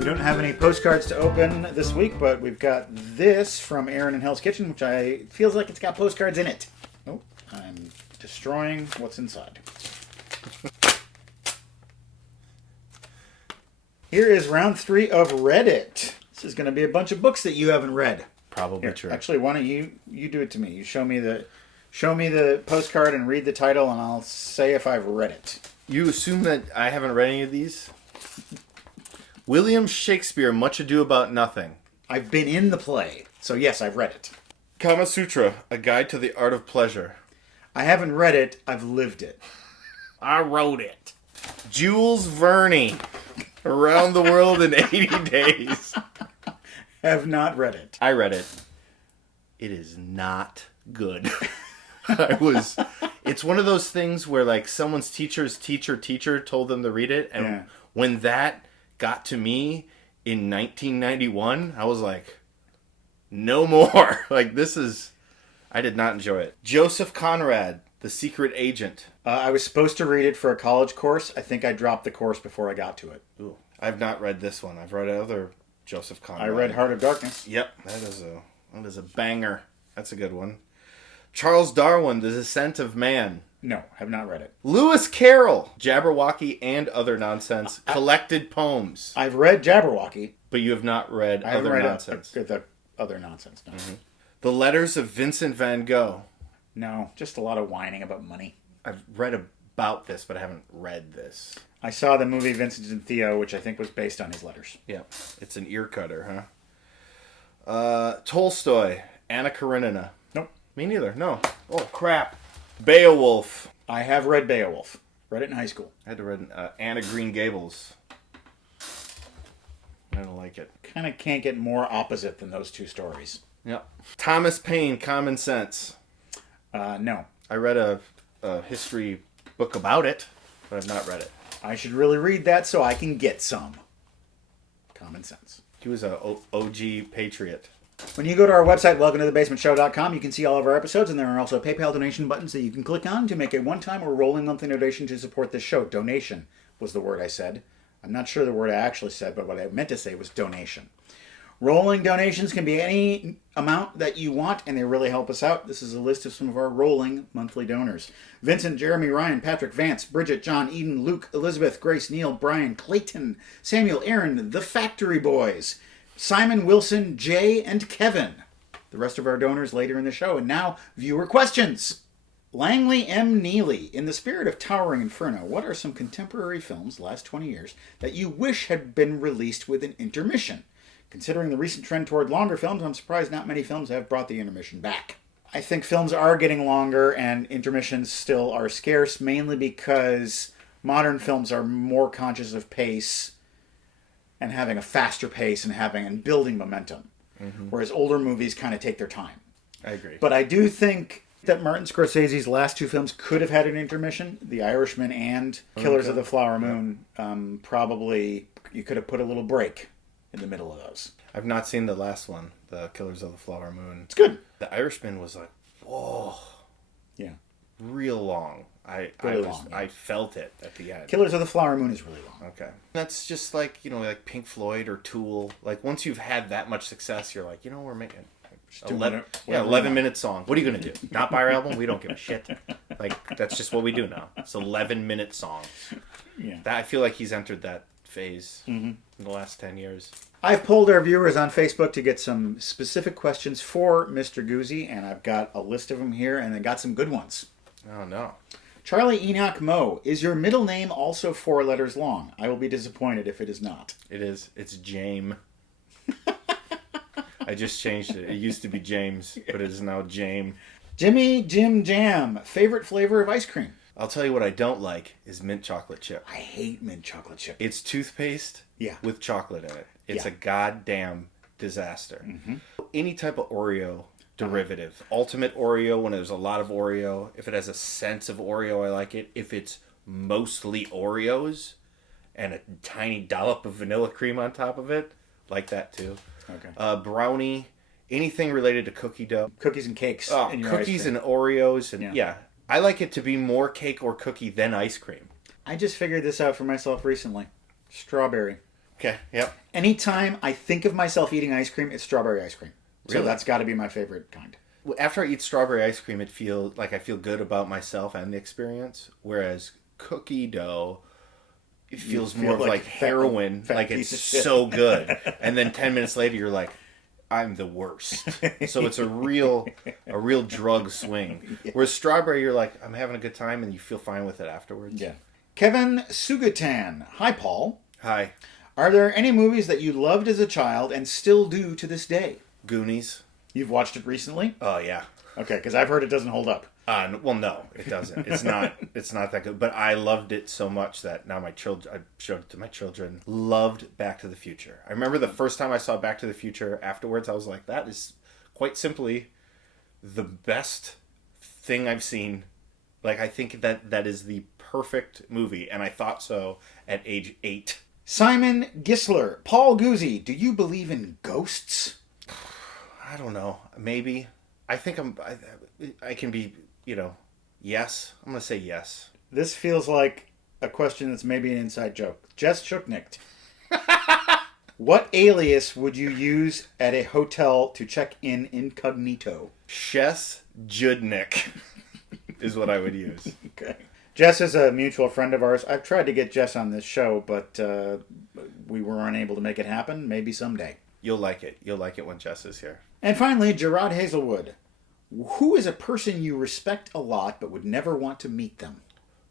We don't have any postcards to open this week, but we've got this from Aaron in Hell's Kitchen, which feels like it's got postcards in it. Oh, I'm destroying what's inside. Here is round 3 of Reddit. This is going to be a bunch of books that you haven't read. Probably Here, true. Actually, why don't you do it to me? You show me the postcard and read the title, and I'll say if I've read it. You assume that I haven't read any of these? William Shakespeare, Much Ado About Nothing. I've been in the play, so yes, I've read it. Kama Sutra, A Guide to the Art of Pleasure. I haven't read it, I've lived it. I wrote it. Jules Verne, Around the World in 80 Days. Have not read it. I read it. It is not good. It's one of those things where like someone's teacher's teacher told them to read it, and when that got to me in 1991, I was like, no more. Like, I did not enjoy it. Joseph Conrad, The Secret Agent. I was supposed to read it for a college course. I think I dropped the course before I got to it. Ooh, I've not read this one. I've read other Joseph Conrad. I read Heart of Darkness. Yep, that is a banger. That's a good one. Charles Darwin, The Descent of Man. No, have not read it. Lewis Carroll, Jabberwocky and Other Nonsense, collected poems. I've read Jabberwocky. But you have not read I haven't Other read Nonsense. the Other Nonsense, no. Mm-hmm. The Letters of Vincent van Gogh. No, just a lot of whining about money. I've read about this, but I haven't read this. I saw the movie Vincent and Theo, which I think was based on his letters. Yeah, it's an ear cutter, huh? Tolstoy, Anna Karenina. Nope. Me neither, no. Oh, crap. Beowulf. I have read Beowulf. Read it in high school. I had to read Anna Green Gables. I don't like it. Kind of can't get more opposite than those two stories. Yep. Thomas Paine, Common Sense. No. I read a history book about it, but I've not read it. I should really read that so I can get some. Common Sense. He was a OG patriot. When you go to our website, welcometothebasementshow.com, you can see all of our episodes, and there are also PayPal donation buttons that you can click on to make a one-time or rolling monthly donation to support this show. Donation was the word I said. I'm not sure the word I actually said, but what I meant to say was donation. Rolling donations can be any amount that you want, and they really help us out. This is a list of some of our rolling monthly donors. Vincent, Jeremy, Ryan, Patrick, Vance, Bridget, John, Eden, Luke, Elizabeth, Grace, Neil, Brian, Clayton, Samuel, Aaron, The Factory Boys, Simon, Wilson, Jay, and Kevin. The rest of our donors later in the show. And now, viewer questions. Langley M. Neely, in the spirit of Towering Inferno, what are some contemporary films, last 20 years, that you wish had been released with an intermission? Considering the recent trend toward longer films, I'm surprised not many films have brought the intermission back. I think films are getting longer and intermissions still are scarce, mainly because modern films are more conscious of pace and having a faster pace and building momentum. Mm-hmm. Whereas older movies kind of take their time. I agree. But I do think that Martin Scorsese's last two films could have had an intermission. The Irishman and Killers of the Flower Moon. Probably you could have put a little break in the middle of those. I've not seen the last one, The Killers of the Flower Moon. It's good. The Irishman was like, whoa. Yeah. Real long. I felt it at the end. Killers of the Flower Moon is really long. Okay. That's just like, like Pink Floyd or Tool. Like, once you've had that much success, you're like, we're making 11-minute song. What are you going to do? Not buy our album? We don't give a shit. Like, that's just what we do now. It's 11-minute songs. Yeah. I feel like he's entered that phase in the last 10 years. I've polled our viewers on Facebook to get some specific questions for Mr. Guzzi, and I've got a list of them here, and I got some good ones. Oh, no. Charlie Enoch Moe, is your middle name also 4 letters long? I will be disappointed if it is not. It is. It's James. I just changed it. It used to be James, but it is now James. Jimmy Jim Jam, favorite flavor of ice cream? I'll tell you what I don't like is mint chocolate chip. I hate mint chocolate chip. It's toothpaste with chocolate in it. It's a goddamn disaster. Mm-hmm. Any type of Oreo derivative. Ultimate Oreo, when there's a lot of Oreo. If it has a sense of Oreo, I like it. If it's mostly Oreos and a tiny dollop of vanilla cream on top of it, like that too. Okay. Brownie, anything related to cookie dough. Cookies and cakes. In your cookies and Oreos. And I like it to be more cake or cookie than ice cream. I just figured this out for myself recently. Strawberry. Okay, yep. Anytime I think of myself eating ice cream, it's strawberry ice cream. So Really? that's got to be my favorite kind. After I eat strawberry ice cream, it feels like I feel good about myself and the experience. Whereas cookie dough, it feels feel more of like like heroin. fat Like piece it's of shit. so good. And then 10 minutes later, you're like, I'm the worst. So it's a real drug swing. Whereas strawberry, you're like, I'm having a good time, and you feel fine with it afterwards. Yeah. Kevin Sugatan. Hi, Paul. Hi. Are there any movies that you loved as a child and still do to this day? Goonies. You've watched it recently? Oh, yeah. Okay, because I've heard it doesn't hold up. Well, no, it doesn't. It's not. It's not that good. But I loved it so much that now I showed it to my children. Loved Back to the Future. I remember the first time I saw Back to the Future. Afterwards, I was like, that is quite simply the best thing I've seen. Like, I think that is the perfect movie, and I thought so at age 8. Simon Gisler. Paul Guzzi. Do you believe in ghosts? I don't know. Maybe. I think I can be, yes. I'm going to say yes. This feels like a question that's maybe an inside joke. Jess Shooknicked. What alias would you use at a hotel to check in incognito? Chess Judnick is what I would use. Okay. Jess is a mutual friend of ours. I've tried to get Jess on this show, but we were unable to make it happen. Maybe someday. You'll like it. You'll like it when Jess is here. And finally, Gerard Hazelwood. Who is a person you respect a lot but would never want to meet them?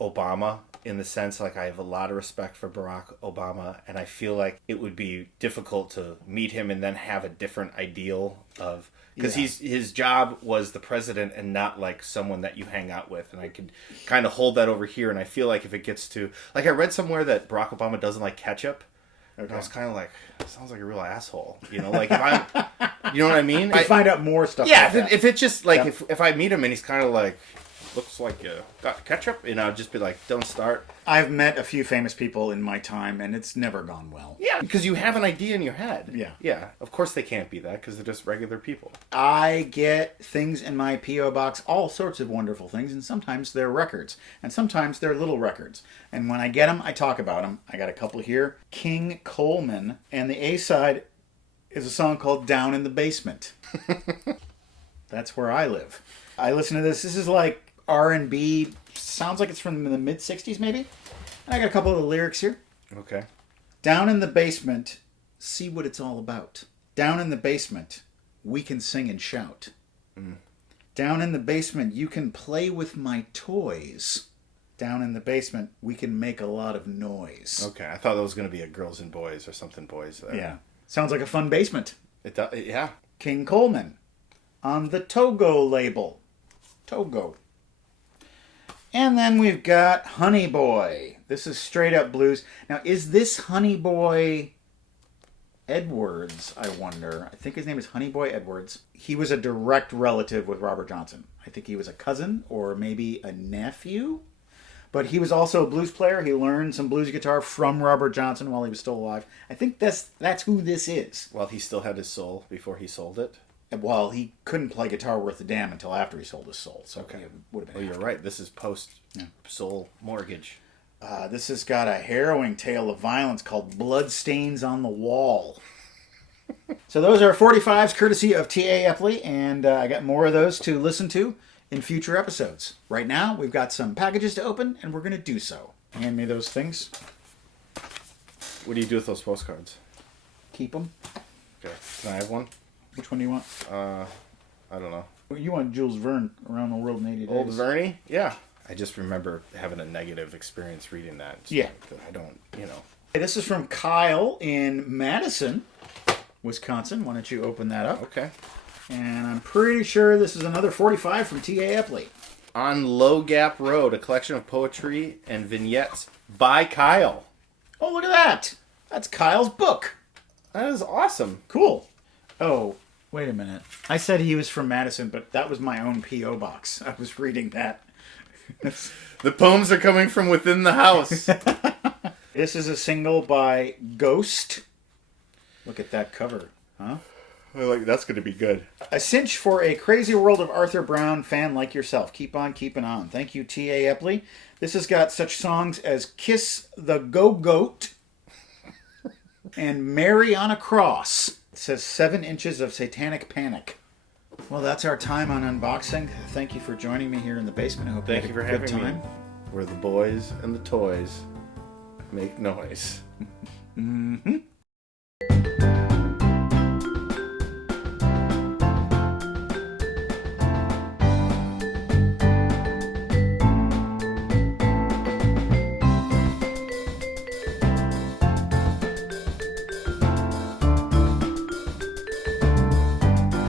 Obama, in the sense, like, I have a lot of respect for Barack Obama, and I feel like it would be difficult to meet him and then have a different ideal of... Because his job was the president and not, like, someone that you hang out with. And I could kind of hold that over here, and I feel like if it gets to... Like, I read somewhere that Barack Obama doesn't like ketchup. Okay. And I was kind of like, sounds like a real asshole. Like, if I'm... You know what I mean? I find out more stuff like that. If it's just, like, if I meet him and he's kind of like... Looks like you got ketchup, and I'll just be like, don't start. I've met a few famous people in my time, and it's never gone well. Yeah, because you have an idea in your head. Yeah. Yeah, of course they can't be that, because they're just regular people. I get things in my P.O. box, all sorts of wonderful things, and sometimes they're records, and sometimes they're little records. And when I get them, I talk about them. I got a couple here. King Coleman, and the A-side is a song called Down in the Basement. That's where I live. I listen to this. This is like R&B, sounds like it's from the mid-60s maybe. And I got a couple of the lyrics here. Okay. Down in the basement, see what it's all about. Down in the basement, we can sing and shout. Down in the basement, you can play with my toys. Down in the basement, we can make a lot of noise. Okay, I thought that was going to be a girls and boys or something boys there. Yeah. Sounds like a fun basement. It does, yeah. King Coleman on the Togo label. Togo. And then we've got Honey Boy. This is straight up blues. Now, is this Honey Boy Edwards, I wonder? I think his name is Honey Boy Edwards. He was a direct relative with Robert Johnson. I think he was a cousin or maybe a nephew. But he was also a blues player. He learned some blues guitar from Robert Johnson while he was still alive. I think that's who this is. Well, he still had his soul before he sold it. Well, he couldn't play guitar worth a damn until after he sold his soul. So okay. It would have been you're right. This is post-soul mortgage. This has got a harrowing tale of violence called Bloodstains on the Wall. So those are 45s courtesy of T.A. Epley, and I got more of those to listen to in future episodes. Right now, we've got some packages to open, and we're going to do so. Hand me those things. What do you do with those postcards? Keep them. Okay. Can I have one? Which one do you want? I don't know. You want Jules Verne, Around the World in 80 Days. Old Verne? Yeah. I just remember having a negative experience reading that. So yeah. I don't, This is from Kyle in Madison, Wisconsin. Why don't you open that up? Okay. And I'm pretty sure this is another 45 from T.A. Epley. On Low Gap Road, a collection of poetry and vignettes by Kyle. Oh, look at that. That's Kyle's book. That is awesome. Cool. Oh, wait a minute. I said he was from Madison, but that was my own P.O. box. I was reading that. The poems are coming from within the house. This is a single by Ghost. Look at that cover, huh? That's going to be good. A cinch for a Crazy World of Arthur Brown fan like yourself. Keep on keeping on. Thank you, T.A. Epley. This has got such songs as Kiss the Go-Goat. And Mary on a Cross. It says 7 inches of satanic panic. Well, that's our time on unboxing. Thank you for joining me here in the basement. I hope Thank you you had for a good having time. me. Where the boys and the toys make noise. Mm-hmm.